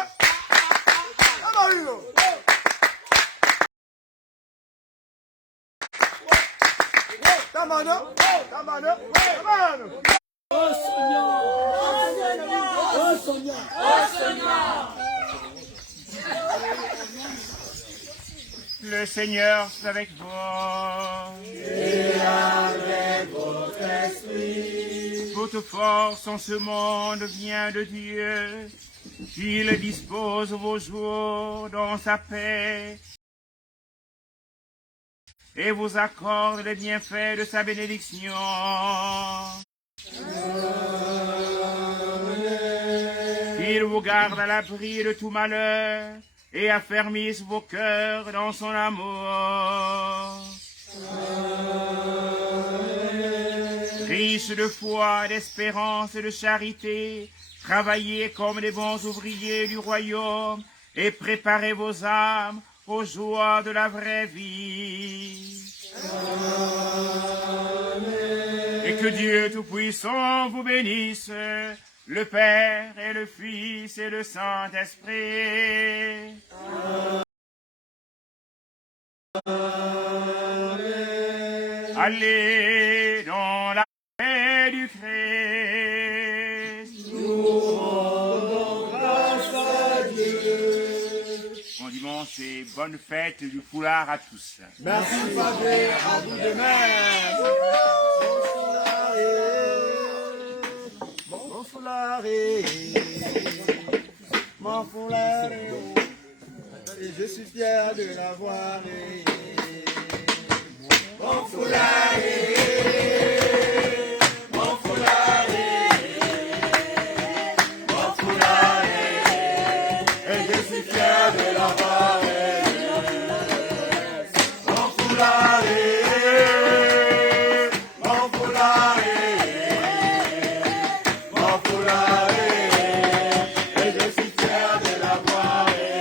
Tamarino! Tamano! Tamano! Tamano! Oh Seigneur! Oh Seigneur! Oh Seigneur! Le Seigneur est avec vous. Et avec votre esprit. Toute force en ce monde vient de Dieu. Il dispose vos jours dans sa paix et vous accorde les bienfaits de sa bénédiction. Il vous garde à l'abri de tout malheur et affermisse vos cœurs dans son amour. Riches de foi, d'espérance et de charité, travaillez comme des bons ouvriers du royaume et préparez vos âmes aux joies de la vraie vie. Et que Dieu Tout-Puissant vous bénisse, le Père et le Fils et le Saint-Esprit. Allez dans la paix du Christ. Nous rendons grâce à Dieu. Bon dimanche et bonne fête du foulard à tous. Merci Padre, à vous de même. Mon foulard, mon foulard, et je suis fier de l'avoir. Mon foulard.